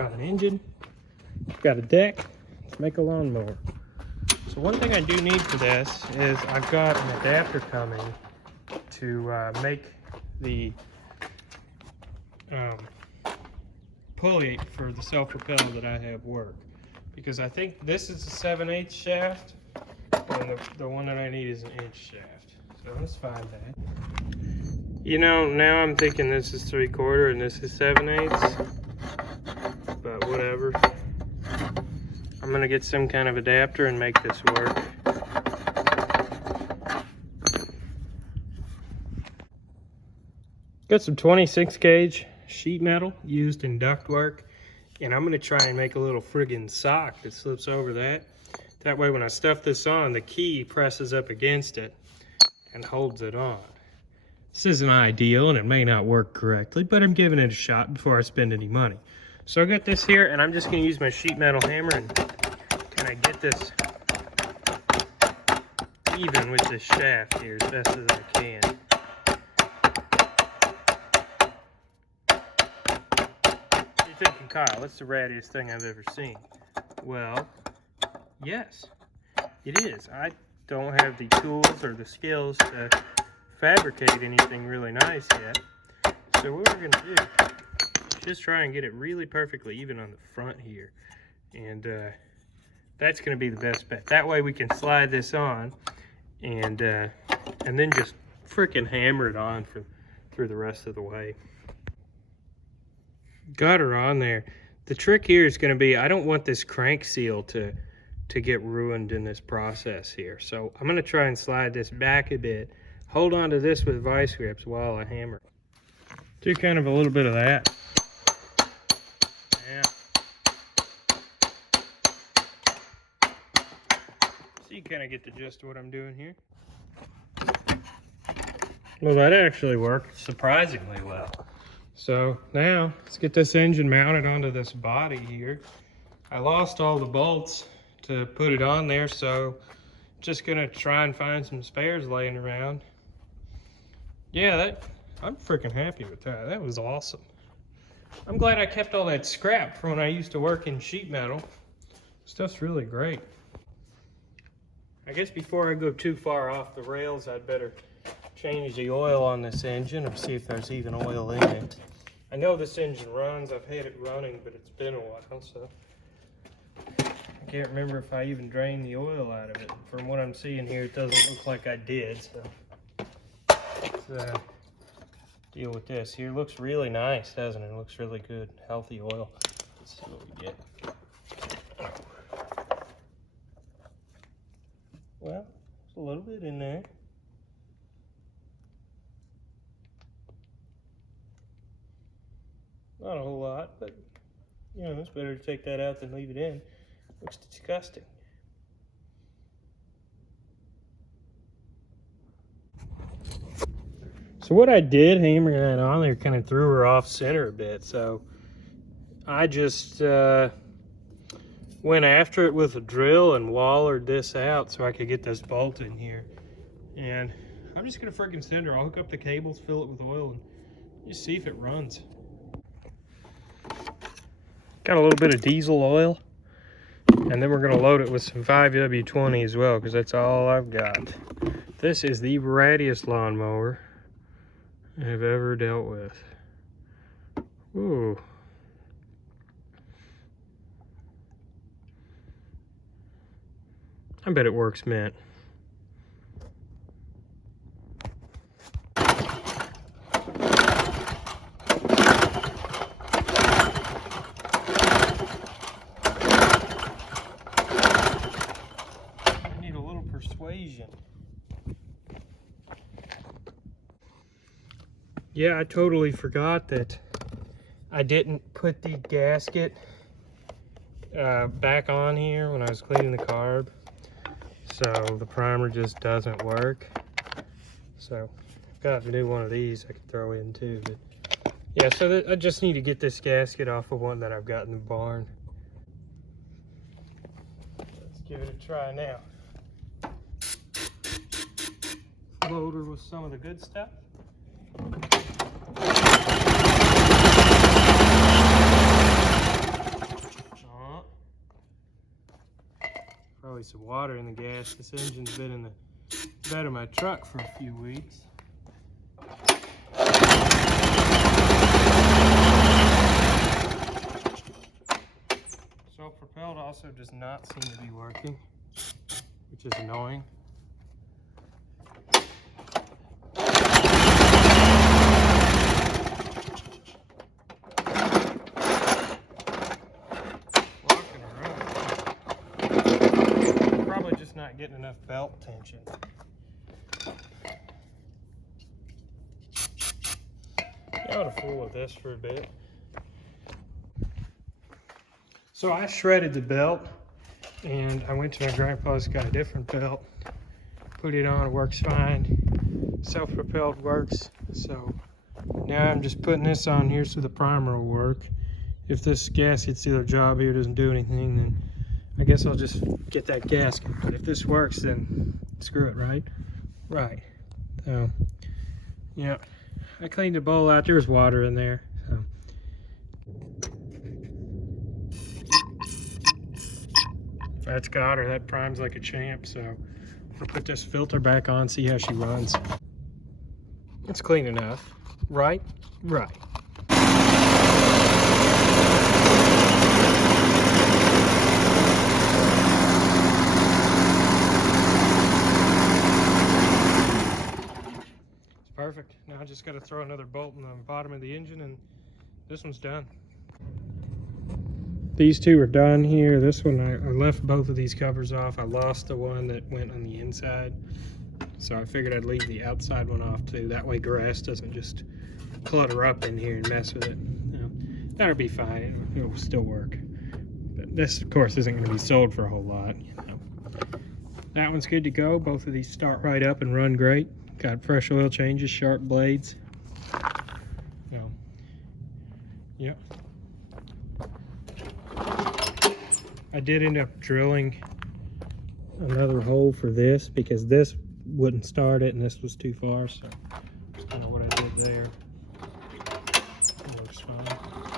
got an engine, got a deck. Let's make a lawnmower. So one thing I do need for this is I've got an adapter coming to make the pulley for the self-propel that I have work. Because I think this is a 7/8 shaft, and the one that I need is an inch shaft. So let's find that. You know, now I'm thinking this is 3/4 and this is 7/8, but whatever. I'm gonna get some kind of adapter and make this work. Got some 26 gauge sheet metal used in ductwork, and I'm gonna try and make a little friggin' sock that slips over that. That way when I stuff this on, the key presses up against it and holds it on. This isn't ideal and it may not work correctly, but I'm giving it a shot before I spend any money. So I got this here, and I'm just gonna use my sheet metal hammer and kind of get this even with this shaft here as best as I can. You're thinking, Kyle, that's the rattiest thing I've ever seen. Well, yes, it is. I don't have the tools or the skills to fabricate anything really nice yet. So what we're gonna do is just try and get it really perfectly even on the front here. And that's gonna be the best bet. That way we can slide this on and then just frickin' hammer it on through the rest of the way. Got her on there. The trick here is gonna be, I don't want this crank seal to get ruined in this process here. So I'm gonna try and slide this back a bit, hold on to this with vice grips while I hammer. Do kind of a little bit of that. Yeah. So you kind of get the gist of what I'm doing here. Well, that actually worked surprisingly well. So now let's get this engine mounted onto this body here. I lost all the bolts to put it on there, so just gonna try and find some spares laying around. Yeah, I'm freaking happy with that. That was awesome. I'm glad I kept all that scrap from when I used to work in sheet metal. Stuff's really great. I guess before I go too far off the rails, I'd better change the oil on this engine and see if there's even oil in it. I know this engine runs. I've had it running, but it's been a while, so I can't remember if I even drained the oil out of it. From what I'm seeing here, it doesn't look like I did, so let's deal with this. Here looks really nice, doesn't it? It looks really good, healthy oil. Let's see what we get. Well, there's a little bit in there. Not a whole lot, but you know, it's better to take that out than leave it in. Looks disgusting. So what I did, hammering that on there, kind of threw her off center a bit. So I just went after it with a drill and wallered this out so I could get this bolt in here. And I'm just gonna freaking send her. I'll hook up the cables, fill it with oil, and just see if it runs. Got a little bit of diesel oil, and then we're gonna load it with some 5W20 as well, because that's all I've got. This is the rattiest lawnmower I've ever dealt with. Ooh. I bet it works mint. Persuasion. Yeah, I totally forgot that I didn't put the gasket back on here when I was cleaning the carb, so the primer just doesn't work. So I've got to do one of these I could throw in too, but yeah, so I just need to get this gasket off of one that I've got in the barn. Let's give it a try now. Load her with some of the good stuff. probably some water in the gas. This engine's been in the bed of my truck for a few weeks. Self-propelled also does not seem to be working, which is annoying. Probably just not getting enough belt tension. I ought to fool with this for a bit. So I shredded the belt, and I went to my grandpa's, got a different belt, put it on, it works fine. Self-propelled works, so now I'm just putting this on here so the primer will work. If this gasket sealer job here doesn't do anything, then I guess I'll just get that gasket. But if this works, then screw it, right? Right. So, yeah, I cleaned the bowl out. There's water in there. So. That's got her. That primes like a champ. So I'll put this filter back on, see how she runs. It's clean enough, right? Right. Perfect. Now I just got to throw another bolt in the bottom of the engine and this one's done. These two are done here. This one, I left both of these covers off. I lost the one that went on the inside. So I figured I'd leave the outside one off too. That way grass doesn't just clutter up in here and mess with it. That'll be fine. It'll still work. But this, of course, isn't going to be sold for a whole lot. That one's good to go. Both of these start right up and run great. Got fresh oil changes, sharp blades. Yep. I did end up drilling another hole for this because this wouldn't start it and this was too far, so that's kind of what I did there. It works fine.